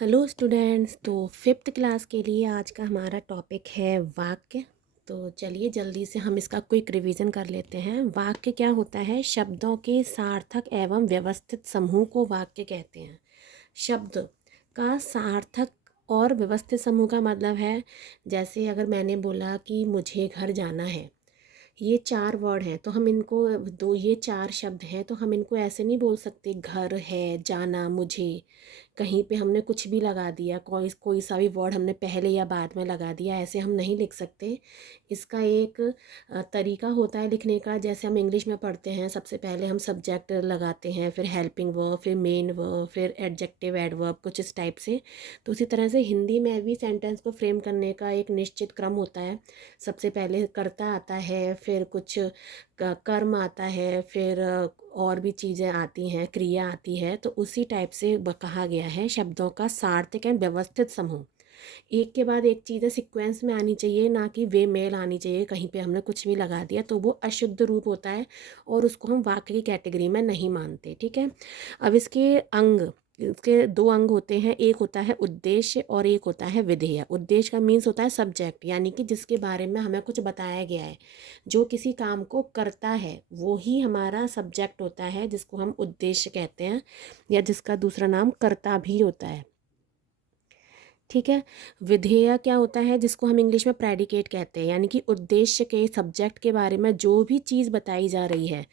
Hello students. तो fifth class के लिए आज का हमारा टॉपिक है वाक्य। तो चलिए जल्दी से हम इसका क्विक रिवीजन कर लेते हैं। वाक्य क्या होता है? शब्दों के सार्थक एवं व्यवस्थित समूह को वाक्य कहते हैं। शब्द का सार्थक और व्यवस्थित समूह का मतलब है, जैसे अगर मैंने बोला कि मुझे घर जाना है, ये चार वर्ड हैं तो हम इनको ये चार शब्द हैं तो हम इनको ऐसे नहीं बोल सकते घर है, जाना, मुझे। कहीं पे हमने कुछ भी लगा दिया, कोई सा भी वर्ड हमने पहले या बाद में लगा दिया, ऐसे हम नहीं लिख सकते। इसका एक तरीका होता है लिखने का। जैसे हम इंग्लिश में पढ़ते हैं, सबसे पहले हम सब्जेक्ट लगाते हैं, फिर हेल्पिंग वर्ब, फिर मेन वर्ब, फिर एडजेक्टिव एडवर्ब, कुछ इस टाइप से। तो उसी तरह से हिंदी में भी सेंटेंस को फ्रेम करने का एक निश्चित क्रम होता है। सबसे पहले कर्ता आता है, फिर कुछ कर्म आता है, फिर और भी चीज़ें आती हैं, क्रिया आती है। तो उसी टाइप से कहा गया है शब्दों का सार्थक एवं व्यवस्थित समूह। एक के बाद एक चीज़ें सीक्वेंस में आनी चाहिए, ना कि वे मेल आनी चाहिए। कहीं पे हमने कुछ भी लगा दिया तो वो अशुद्ध रूप होता है और उसको हम वाक्य की कैटेगरी में नहीं मानते। ठीक है। अब इसके दो अंग होते हैं। एक होता है उद्देश्य और एक होता है विधेय। उद्देश्य का मीन्स होता है सब्जेक्ट, यानी कि जिसके बारे में हमें कुछ बताया गया है। जो किसी काम को करता है वो ही हमारा सब्जेक्ट होता है, जिसको हम उद्देश्य कहते हैं, या जिसका दूसरा नाम कर्ता भी होता है। ठीक है। विधेय क्या होता है? जिसको हम इंग्लिश में प्रेडिकेट कहते हैं, यानी कि उद्देश्य के सब्जेक्ट के बारे में जो भी चीज़ बताई जा रही है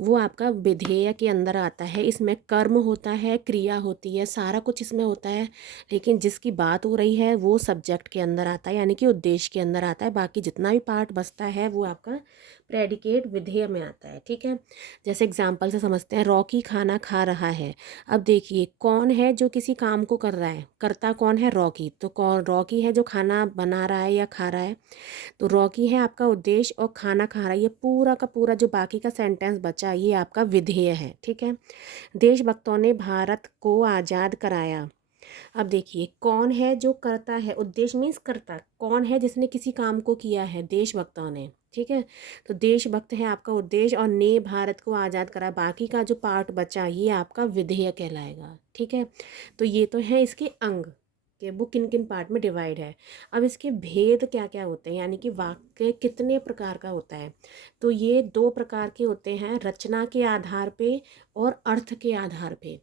वो आपका विधेय के अंदर आता है। इसमें कर्म होता है, क्रिया होती है, सारा कुछ इसमें होता है। लेकिन जिसकी बात हो रही है वो सब्जेक्ट के अंदर आता है, यानी कि उद्देश्य के अंदर आता है। बाकी जितना भी पार्ट बचता है वो आपका प्रेडिकेट विधेय में आता है। ठीक है। जैसे एग्जाम्पल से समझते हैं, रॉकी खाना खा रहा है। अब देखिए कौन है जो किसी काम को कर रहा है? कर्ता कौन है? रॉकी। तो कौन रॉकी है जो खाना बना रहा है या खा रहा है? तो रॉकी है आपका उद्देश्य और खाना खा रहा है। ये पूरा का पूरा जो बाकी का सेंटेंस बचा ये आपका विधेय है। ठीक है। देशभक्तों ने भारत को आज़ाद कराया। अब देखिए कौन है जो करता है? उद्देश्य मीन्स करता। कौन है जिसने किसी काम को किया है? देशभक्तों ने। ठीक है। तो देशभक्त है आपका उद्देश्य और ने भारत को आज़ाद करा। बाकी का जो पार्ट बचा ये आपका विधेय कहलाएगा। ठीक है। तो ये तो है इसके अंग कि वो किन किन पार्ट में डिवाइड है। अब इसके भेद क्या क्या होते हैं, यानी कि वाक्य कितने प्रकार का होता है? तो ये दो प्रकार के होते हैं, रचना के आधार पे और अर्थ के आधार पे।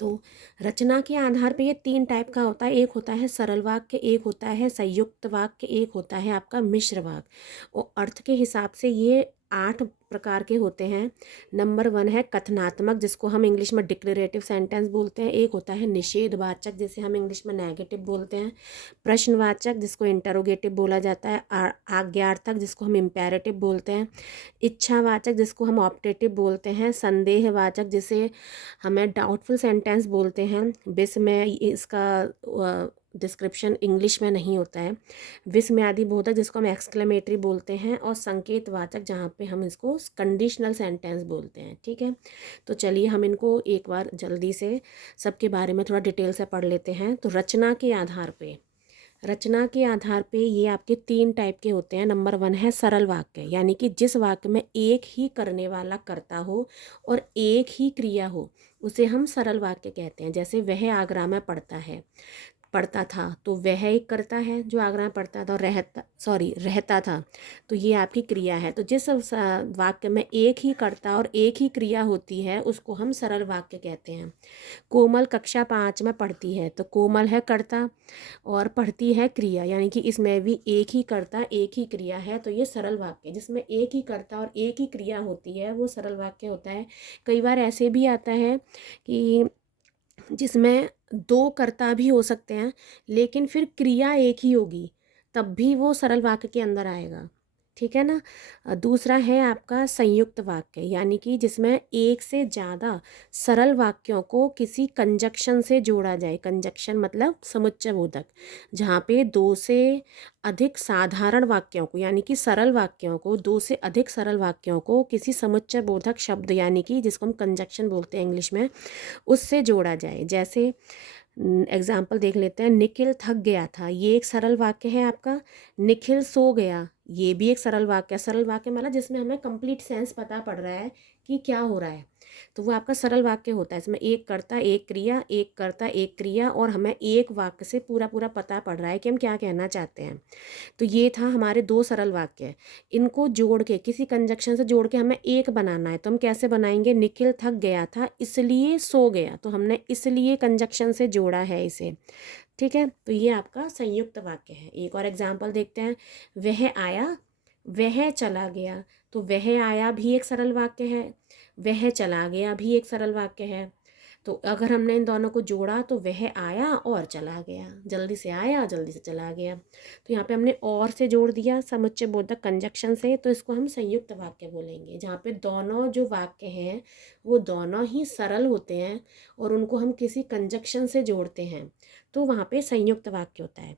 तो रचना के आधार पे ये तीन टाइप का होता है। एक होता है सरल वाक्य, एक होता है संयुक्त वाक्य, एक होता है आपका मिश्र वाक्य। और अर्थ के हिसाब से ये 8 प्रकार के होते हैं। नंबर 1 है कथनात्मक, जिसको हम इंग्लिश में डिक्लेरेटिव सेंटेंस बोलते हैं। एक होता है निषेधवाचक, जिसे हम इंग्लिश में नेगेटिव बोलते हैं। प्रश्नवाचक, जिसको इंटरोगेटिव बोला जाता है। आज्ञार्थक, जिसको हम इम्पेरेटिव बोलते हैं। इच्छावाचक, जिसको हम ऑप्टेटिव बोलते हैं। संदेहवाचक, जिसे हमें डाउटफुल सेंटेंस बोलते हैं। विस में इसका डिस्क्रिप्शन इंग्लिश में नहीं होता है। विस्मयादि बोधक, जिसको हम एक्सक्लेमेटरी बोलते हैं। और संकेतवाचक, जहाँ पे हम इसको कंडीशनल सेंटेंस बोलते हैं। ठीक है। तो चलिए हम इनको एक बार जल्दी से सबके बारे में थोड़ा डिटेल से पढ़ लेते हैं। तो रचना के आधार पे ये आपके 3 टाइप के होते हैं। नंबर 1 है सरल वाक्य, यानी कि जिस वाक्य में एक ही करने वाला कर्ता हो और एक ही क्रिया हो उसे हम सरल वाक्य कहते हैं। जैसे वह आगरा में पढ़ता था, तो वह एक करता है जो आगरा में पढ़ता था। और रहता था, तो ये आपकी क्रिया है। तो जिस वाक्य में एक ही कर्ता और एक ही क्रिया होती है उसको हम सरल वाक्य कहते हैं। कोमल कक्षा 5 में पढ़ती है, तो कोमल है कर्ता और पढ़ती है क्रिया, यानी कि इसमें भी एक ही कर्ता एक ही क्रिया है। तो ये सरल वाक्य जिसमें एक ही कर्ता और एक ही क्रिया होती है वो सरल वाक्य होता है। कई बार ऐसे भी आता है कि जिसमें 2 कर्ता भी हो सकते हैं लेकिन फिर क्रिया एक ही होगी, तब भी वो सरल वाक्य के अंदर आएगा। ठीक है ना। दूसरा है आपका संयुक्त वाक्य, यानी कि जिसमें एक से ज़्यादा सरल वाक्यों को किसी कंजक्शन से जोड़ा जाए। कंजक्शन मतलब समुच्चय बोधक, जहाँ पे 2 से अधिक साधारण वाक्यों को, यानी कि सरल वाक्यों को, 2 से अधिक सरल वाक्यों को किसी समुच्चय बोधक शब्द, यानी कि जिसको हम कंजक्शन बोलते हैं इंग्लिश में, उससे जोड़ा जाए। जैसे एग्जाम्पल देख लेते हैं, निखिल थक गया था, ये एक सरल वाक्य है आपका। निखिल सो गया, ये भी एक सरल वाक्य है। सरल वाक्य मतलब जिसमें हमें कंप्लीट सेंस पता पड़ रहा है कि क्या हो रहा है। तो वो आपका सरल वाक्य होता है। इसमें एक कर्ता एक क्रिया, एक कर्ता एक क्रिया, और हमें एक वाक्य से पूरा पूरा पता पड़ रहा है कि हम क्या कहना चाहते हैं। तो ये था हमारे दो सरल वाक्य। इनको जोड़ के किसी कंजक्शन से जोड़ के हमें एक बनाना है, तो हम कैसे बनाएंगे? निखिल थक गया था इसलिए सो गया, तो हमने इसलिए कंजक्शन से जोड़ा है इसे। ठीक है, तो ये आपका संयुक्त वाक्य है। एक और एग्जाम्पल देखते हैं। वह आया, वह चला गया, तो वह आया भी एक सरल वाक्य है, वह चला गया भी एक सरल वाक्य है। तो अगर हमने इन दोनों को जोड़ा तो वह आया और चला गया, जल्दी से आया जल्दी से चला गया। तो यहाँ पे हमने और से जोड़ दिया समुच्चय बोधक कंजक्शन से, तो इसको हम संयुक्त वाक्य बोलेंगे, जहाँ पे दोनों जो वाक्य हैं वो दोनों ही सरल होते हैं और उनको हम किसी कंजक्शन से जोड़ते हैं, तो वहाँ पे संयुक्त वाक्य होता है।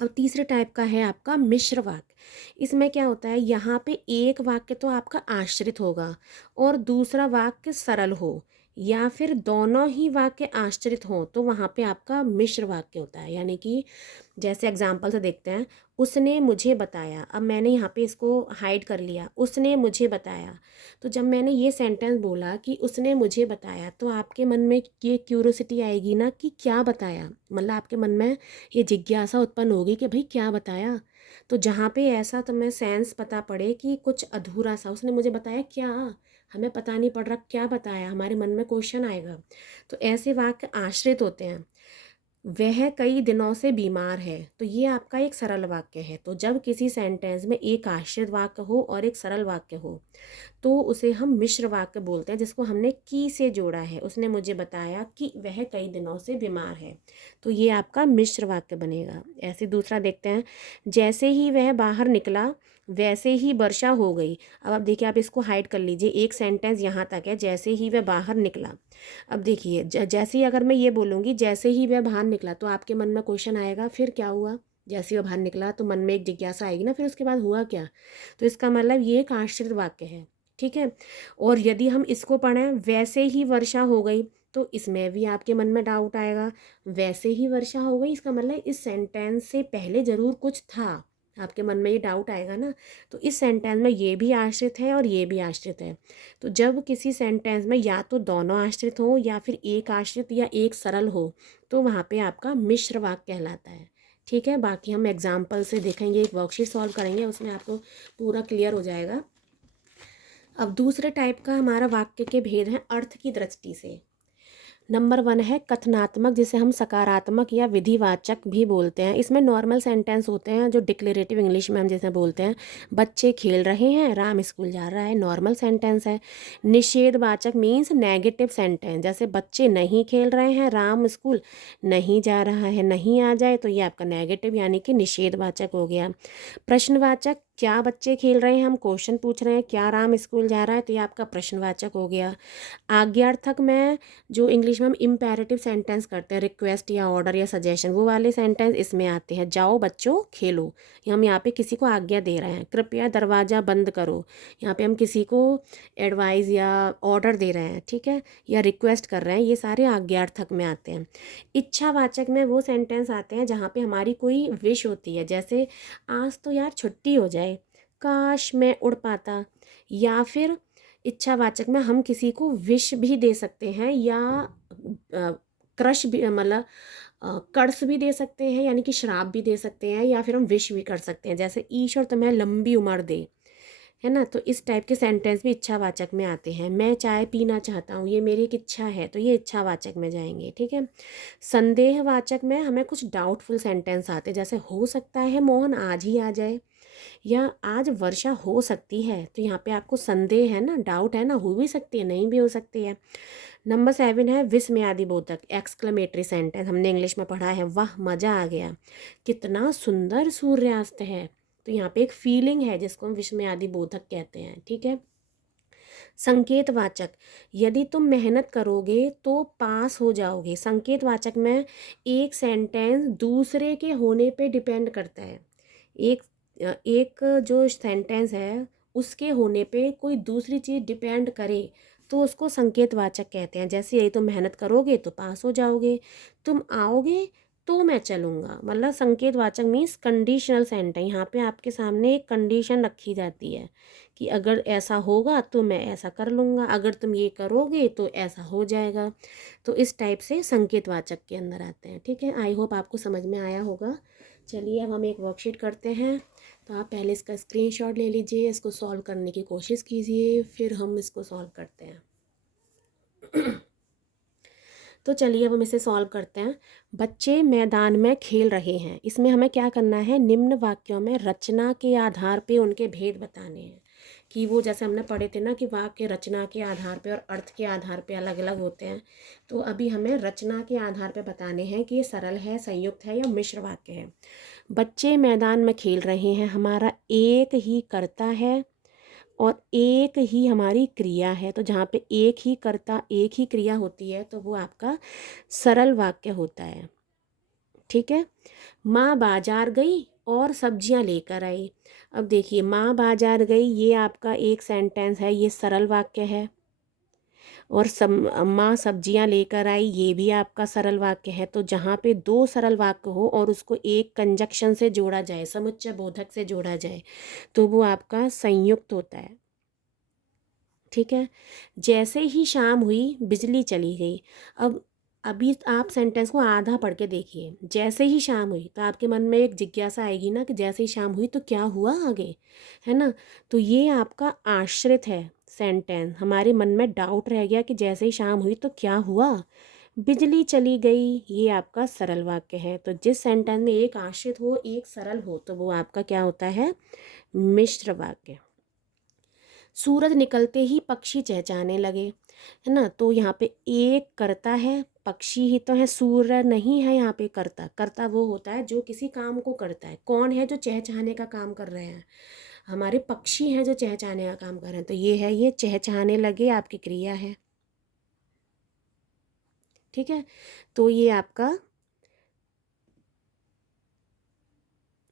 अब तीसरे टाइप का है आपका मिश्र वाक्य। इसमें क्या होता है, यहाँ पे एक वाक्य तो आपका आश्रित होगा और दूसरा वाक्य सरल हो, या फिर दोनों ही वाक्य आश्रित हों, तो वहाँ पे आपका मिश्र वाक्य होता है। यानी कि जैसे एग्जाम्पल से देखते हैं, उसने मुझे बताया। अब मैंने यहाँ पे इसको हाइड कर लिया, उसने मुझे बताया। तो जब मैंने ये सेंटेंस बोला कि उसने मुझे बताया, तो आपके मन में ये क्यूरोसिटी आएगी ना कि क्या बताया, मतलब आपके मन में ये जिज्ञासा उत्पन्न होगी कि भाई क्या बताया। तो जहाँ पे ऐसा तुम्हें सेंस पता पड़े कि कुछ अधूरा सा, उसने मुझे बताया क्या, हमें पता नहीं पड़ रहा क्या बताया, हमारे मन में क्वेश्चन आएगा। तो ऐसे वाक्य आश्रित होते हैं। वह कई दिनों से बीमार है, तो ये आपका एक सरल वाक्य है। तो जब किसी सेंटेंस में एक आश्रित वाक्य हो और एक सरल वाक्य हो, तो उसे हम मिश्र वाक्य बोलते हैं, जिसको हमने की से जोड़ा है। उसने मुझे बताया कि वह कई दिनों से बीमार है, तो ये आपका मिश्र वाक्य बनेगा। ऐसे दूसरा देखते हैं। जैसे ही वह बाहर निकला वैसे ही वर्षा हो गई। अब आप देखिए, आप इसको हाइड कर लीजिए, एक सेंटेंस यहाँ तक है, जैसे ही वह बाहर निकला। अब देखिए, जैसे ही अगर मैं ये बोलूँगी जैसे ही वह बाहर निकला, तो आपके मन में क्वेश्चन आएगा फिर क्या हुआ। जैसे ही वह बाहर निकला तो मन में एक जिज्ञासा आएगी ना, फिर उसके बाद हुआ क्या। तो इसका मतलब ये एक आश्रित वाक्य है। ठीक है, और यदि हम इसको पढ़ें, वैसे ही वर्षा हो गई, तो इसमें भी आपके मन में डाउट आएगा। वैसे ही वर्षा हो गई, इसका मतलब इस सेंटेंस से पहले ज़रूर कुछ था, आपके मन में ये डाउट आएगा ना। तो इस सेंटेंस में ये भी आश्रित है और ये भी आश्रित है। तो जब किसी सेंटेंस में या तो दोनों आश्रित हो या फिर एक आश्रित या एक सरल हो, तो वहाँ पे आपका मिश्र वाक्य कहलाता है। ठीक है, बाकी हम एग्जाम्पल से देखेंगे, एक वर्कशीट सॉल्व करेंगे, उसमें आपको पूरा क्लियर हो जाएगा। अब दूसरे टाइप का हमारा वाक्य के भेद हैं अर्थ की दृष्टि से। नंबर 1 है कथनात्मक, जिसे हम सकारात्मक या विधिवाचक भी बोलते हैं। इसमें नॉर्मल सेंटेंस होते हैं, जो डिक्लेरेटिव इंग्लिश में हम जैसे बोलते हैं, बच्चे खेल रहे हैं, राम स्कूल जा रहा है, नॉर्मल सेंटेंस है। निषेधवाचक मीन्स नेगेटिव सेंटेंस, जैसे बच्चे नहीं खेल रहे हैं, राम स्कूल नहीं जा रहा है, नहीं आ जाए, तो ये आपका नेगेटिव यानी कि निषेधवाचक हो गया। प्रश्नवाचक, क्या बच्चे खेल रहे हैं, हम क्वेश्चन पूछ रहे हैं, क्या राम स्कूल जा रहा है, तो ये आपका प्रश्नवाचक हो गया। आज्ञार्थक में जो इंग्लिश में हम इम्पेरेटिव सेंटेंस करते हैं, रिक्वेस्ट या ऑर्डर या सजेशन, वो वाले सेंटेंस इसमें आते हैं। जाओ बच्चों खेलो, हम यहाँ पे किसी को आज्ञा दे रहे हैं। कृपया दरवाज़ा बंद करो, यहाँ पे हम किसी को एडवाइस या ऑर्डर दे रहे हैं, ठीक है, या रिक्वेस्ट कर रहे हैं, ये सारे आज्ञार्थक में आते हैं। इच्छावाचक में वो सेंटेंस आते हैं जहाँ पे हमारी कोई विश होती है, जैसे आज तो यार छुट्टी हो जाए, काश मैं उड़ पाता। या फिर इच्छावाचक में हम किसी को विश भी दे सकते हैं, या क्रश भी, मतलब कर्स भी दे सकते हैं, यानी कि श्राप भी दे सकते हैं, या फिर हम विश भी कर सकते हैं, जैसे ईश्वर तुम्हें लंबी उम्र दे, है ना। तो इस टाइप के सेंटेंस भी इच्छावाचक में आते हैं। मैं चाय पीना चाहता हूँ, ये मेरी एक इच्छा है, तो ये इच्छावाचक में जाएंगे। ठीक है, संदेहवाचक में हमें कुछ डाउटफुल सेंटेंस आते हैं, जैसे हो सकता है मोहन आज ही आ जाए, या आज वर्षा हो सकती है, तो यहाँ पे आपको संदेह है ना, डाउट है ना, हो भी सकती है नहीं भी हो सकती है। नंबर 7 है विस्मयादि बोधक, एक्सक्लेमेटरी सेंटेंस, हमने इंग्लिश में पढ़ा है, वाह मज़ा आ गया, कितना सुंदर सूर्यास्त है, तो यहाँ पे एक फीलिंग है जिसको हम विस्मयादि बोधक कहते हैं। ठीक है, संकेतवाचक, यदि तुम मेहनत करोगे तो पास हो जाओगे। संकेतवाचक में एक सेंटेंस दूसरे के होने पे डिपेंड करता है। एक एक जो सेंटेंस है उसके होने पे कोई दूसरी चीज़ डिपेंड करे, तो उसको संकेतवाचक कहते हैं। जैसे यही तुम मेहनत करोगे तो पास हो जाओगे, तुम आओगे तो मैं चलूँगा, मतलब संकेतवाचक मीन्स कंडीशनल सेंटेंस। यहाँ पे आपके सामने एक कंडीशन रखी जाती है कि अगर ऐसा होगा तो मैं ऐसा कर लूँगा, अगर तुम ये करोगे तो ऐसा हो जाएगा। तो इस टाइप से संकेतवाचक के अंदर आते हैं। ठीक है, आई होप आपको समझ में आया होगा। चलिए अब हम एक वर्कशीट करते हैं। तो आप पहले इसका स्क्रीनशॉट ले लीजिए, इसको सॉल्व करने की कोशिश कीजिए, फिर हम इसको सॉल्व करते हैं। तो चलिए अब हम इसे सॉल्व करते हैं। बच्चे मैदान में खेल रहे हैं, इसमें हमें क्या करना है, निम्न वाक्यों में रचना के आधार पे उनके भेद बताने हैं। कि वो जैसे हमने पढ़े थे ना कि वाक्य रचना के आधार पे और अर्थ के आधार पे अलग अलग होते हैं। तो अभी हमें रचना के आधार पे बताने हैं कि ये सरल है, संयुक्त है या मिश्र वाक्य है। बच्चे मैदान में खेल रहे हैं, हमारा एक ही कर्ता है और एक ही हमारी क्रिया है। तो जहाँ पे एक ही कर्ता एक ही क्रिया होती है तो वो आपका सरल वाक्य होता है। ठीक है, माँ बाजार गई और सब्जियाँ लेकर आई। अब देखिए, माँ बाजार गई, ये आपका एक सेंटेंस है, ये सरल वाक्य है। और माँ सब्जियाँ लेकर आई, ये भी आपका सरल वाक्य है। तो जहाँ पे दो सरल वाक्य हो और उसको एक कंजक्शन से जोड़ा जाए, समुच्चय बोधक से जोड़ा जाए, तो वो आपका संयुक्त होता है। ठीक है, जैसे ही शाम हुई बिजली चली गई। अब अभी आप सेंटेंस को आधा पढ़ के देखिए। जैसे ही शाम हुई, तो आपके मन में एक जिज्ञासा आएगी ना कि जैसे ही शाम हुई तो क्या हुआ आगे, है ना। तो ये आपका आश्रित है सेंटेंस। हमारे मन में डाउट रह गया कि जैसे ही शाम हुई तो क्या हुआ, बिजली चली गई, ये आपका सरल वाक्य है। तो जिस सेंटेंस में एक आश्रित हो एक सरल हो तो वो आपका क्या होता है, मिश्र वाक्य। सूरज निकलते ही पक्षी चहचहाने लगे, है ना। तो यहाँ पे एक कर्ता है, पक्षी ही तो है, सूर्य नहीं है यहाँ पे कर्ता। कर्ता वो होता है जो किसी काम को करता है। कौन है जो चहचहाने का काम कर रहे हैं, हमारे पक्षी हैं जो चहचहाने का काम कर रहे हैं। तो ये है, ये चहचहाने लगे आपकी क्रिया है। ठीक है, तो ये आपका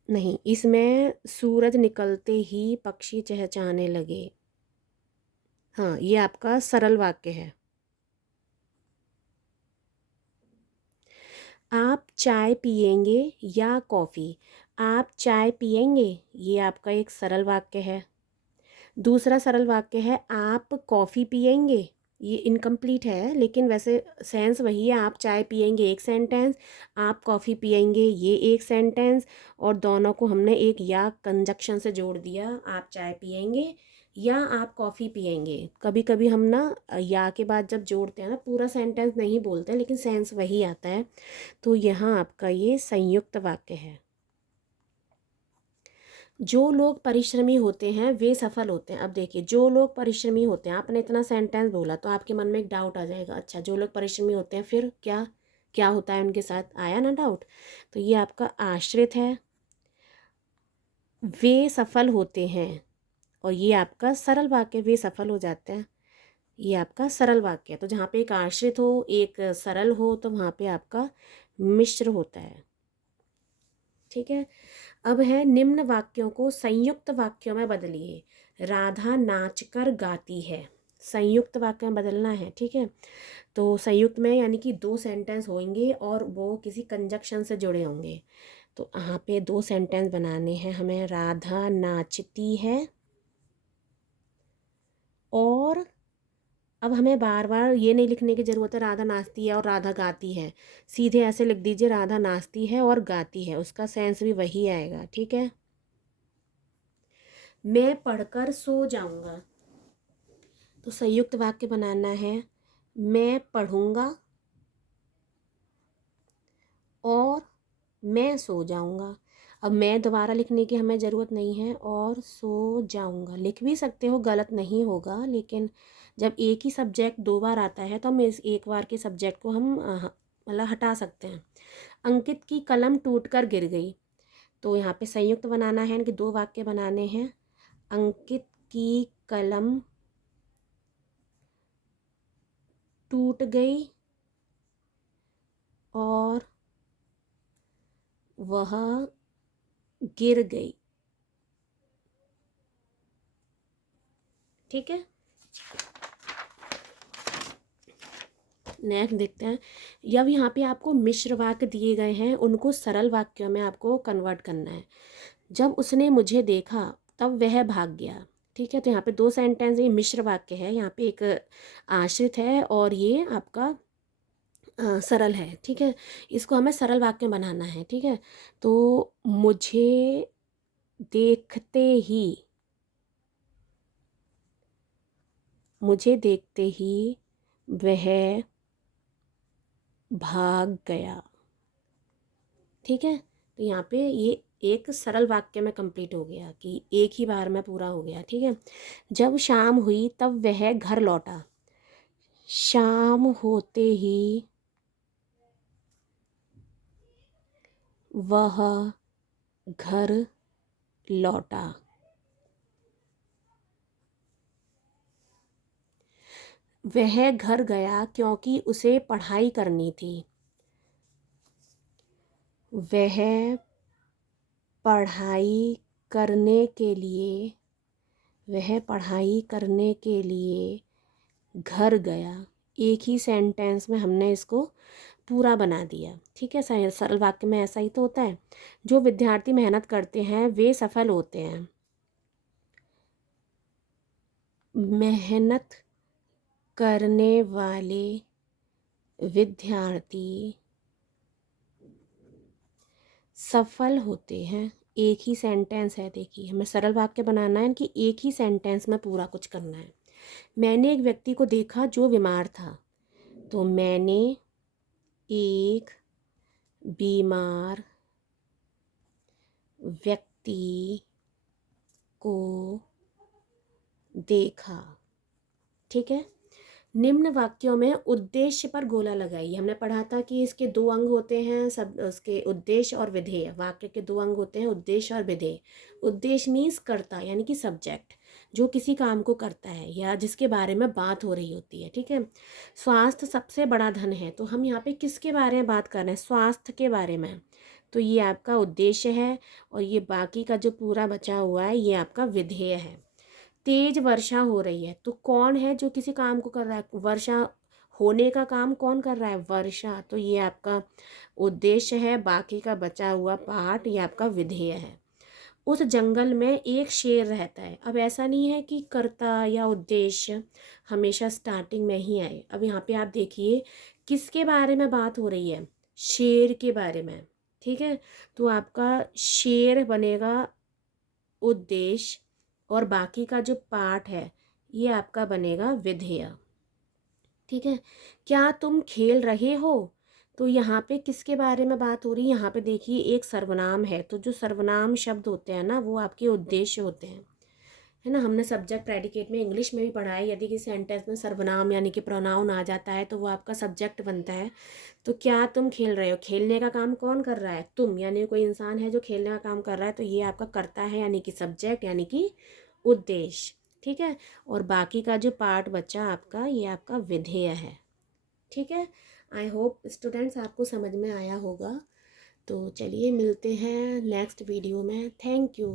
नहीं, इसमें सूरज निकलते ही पक्षी चहचहाने लगे, हाँ ये आपका सरल वाक्य है। आप चाय पिएंगे या कॉफ़ी, आप चाय पिएंगे, ये आपका एक सरल वाक्य है। दूसरा सरल वाक्य है आप कॉफ़ी पिएंगे, ये इनकम्प्लीट है लेकिन वैसे सेंस वही है। आप चाय पिएंगे एक सेंटेंस, आप कॉफ़ी पिएंगे ये एक सेंटेंस, और दोनों को हमने एक या कंजक्शन से जोड़ दिया। आप चाय पिएंगे या आप कॉफ़ी पिएंगे। कभी कभी हम ना या के बाद जब जोड़ते हैं ना पूरा सेंटेंस नहीं बोलते लेकिन सेंस वही आता है। तो यहाँ आपका ये संयुक्त वाक्य है। जो लोग परिश्रमी होते हैं वे सफल होते हैं। अब देखिए, जो लोग परिश्रमी होते हैं, आपने इतना सेंटेंस बोला तो आपके मन में एक डाउट आ जाएगा, अच्छा जो लोग परिश्रमी होते हैं फिर क्या क्या होता है उनके साथ, आया ना डाउट। तो ये आपका आश्रित है, वे सफल होते हैं, और ये आपका सरल वाक्य, वे सफल हो जाते हैं, ये आपका सरल वाक्य है। तो जहाँ पे एक आश्रित हो एक सरल हो तो वहाँ पे आपका मिश्र होता है। ठीक है, अब है निम्न वाक्यों को संयुक्त वाक्यों में बदलिए। राधा नाचकर गाती है, संयुक्त वाक्य में बदलना है। ठीक है, तो संयुक्त में यानी कि दो सेंटेंस होंगे और वो किसी कंजक्शन से जुड़े होंगे। तो यहाँ पे दो सेंटेंस बनाने हैं हमें। राधा नाचती है, और अब हमें बार बार ये नहीं लिखने की ज़रूरत है राधा नाचती है और राधा गाती है। सीधे ऐसे लिख दीजिए राधा नाचती है और गाती है, उसका सेंस भी वही आएगा। ठीक है, मैं पढ़कर सो जाऊंगा, तो संयुक्त वाक्य बनाना है। मैं पढ़ूंगा और मैं सो जाऊंगा। अब मैं दोबारा लिखने की हमें ज़रूरत नहीं है, और सो जाऊंगा लिख भी सकते हो, गलत नहीं होगा। लेकिन जब एक ही सब्जेक्ट दो बार आता है तो हम इस एक बार के सब्जेक्ट को हम मतलब हटा सकते हैं। अंकित की कलम टूटकर गिर गई, तो यहाँ पे संयुक्त बनाना है, इनके दो वाक्य बनाने हैं। अंकित की कलम टूट गई और वह गिर गई। ठीक है, नेक्स्ट देखते हैं। अब यहाँ पे आपको मिश्र वाक्य दिए गए हैं, उनको सरल वाक्यों में आपको कन्वर्ट करना है। जब उसने मुझे देखा तब वह भाग गया। ठीक है, तो यहाँ पे दो सेंटेंस, ये मिश्र वाक्य है, यहाँ पे एक आश्रित है और ये आपका सरल है। ठीक है, इसको हमें सरल वाक्य बनाना है। ठीक है, तो मुझे देखते ही, मुझे देखते ही वह भाग गया। ठीक है, तो यहाँ पे ये एक सरल वाक्य में कंप्लीट हो गया कि एक ही बार में पूरा हो गया। ठीक है, जब शाम हुई तब वह घर लौटा। शाम होते ही वह घर लौटा। वह घर गया क्योंकि उसे पढ़ाई करनी थी। वह पढ़ाई करने के लिए, वह पढ़ाई करने के लिए घर गया। एक ही सेंटेंस में हमने इसको पूरा बना दिया। ठीक है, सरल वाक्य में ऐसा ही तो होता है। जो विद्यार्थी मेहनत करते हैं वे सफल होते हैं। मेहनत करने वाले विद्यार्थी सफल होते हैं। एक ही सेंटेंस है, देखिए हमें सरल वाक्य बनाना है कि एक ही सेंटेंस में पूरा कुछ करना है। मैंने एक व्यक्ति को देखा जो बीमार था। तो मैंने एक बीमार व्यक्ति को देखा। ठीक है, निम्न वाक्यों में उद्देश्य पर गोला लगाइए। हमने पढ़ा था कि इसके दो अंग होते हैं, सब उसके उद्देश्य और विधेय। वाक्य के दो अंग होते हैं, उद्देश्य और विधेय। उद्देश्य मीन्स कर्ता, यानी कि सब्जेक्ट, जो किसी काम को करता है या जिसके बारे में बात हो रही होती है। ठीक है, स्वास्थ्य सबसे बड़ा धन है, तो हम यहाँ पे किसके बारे में बात कर रहे हैं? स्वास्थ्य के बारे में। तो ये आपका उद्देश्य है और ये बाकी का जो पूरा बचा हुआ है ये आपका विधेय है। तेज वर्षा हो रही है, तो कौन है जो किसी काम को कर रहा है? वर्षा होने का काम कौन कर रहा है? वर्षा। तो ये आपका उद्देश्य है, बाकी का बचा हुआ पार्ट ये आपका विधेय है। उस जंगल में एक शेर रहता है। अब ऐसा नहीं है कि कर्ता या उद्देश्य हमेशा स्टार्टिंग में ही आए। अब यहाँ पे आप देखिए किसके बारे में बात हो रही है? शेर के बारे में। ठीक है, तो आपका शेर बनेगा उद्देश्य और बाकी का जो पार्ट है ये आपका बनेगा विधेय। ठीक है, क्या तुम खेल रहे हो? तो यहाँ पे किसके बारे में बात हो रही है? यहाँ पे देखिए एक सर्वनाम है, तो जो सर्वनाम शब्द होते हैं ना वो आपके उद्देश्य होते हैं, है ना। हमने सब्जेक्ट प्रेडिकेट में इंग्लिश में भी पढ़ा है, यदि किसी सेंटेंस में सर्वनाम यानी कि प्रोनाउन आ जाता है तो वो आपका सब्जेक्ट बनता है। तो क्या तुम खेल रहे हो, खेलने का काम कौन कर रहा है? तुम, यानी कोई इंसान है जो खेलने का काम कर रहा है, तो ये आपका कर्ता है यानी कि सब्जेक्ट यानी कि उद्देश्य। ठीक है, और बाकी का जो पार्ट बचा आपका ये आपका विधेय है। ठीक है, आई होप स्टूडेंट्स आपको समझ में आया होगा। तो चलिए मिलते हैं नेक्स्ट वीडियो में। Thank you.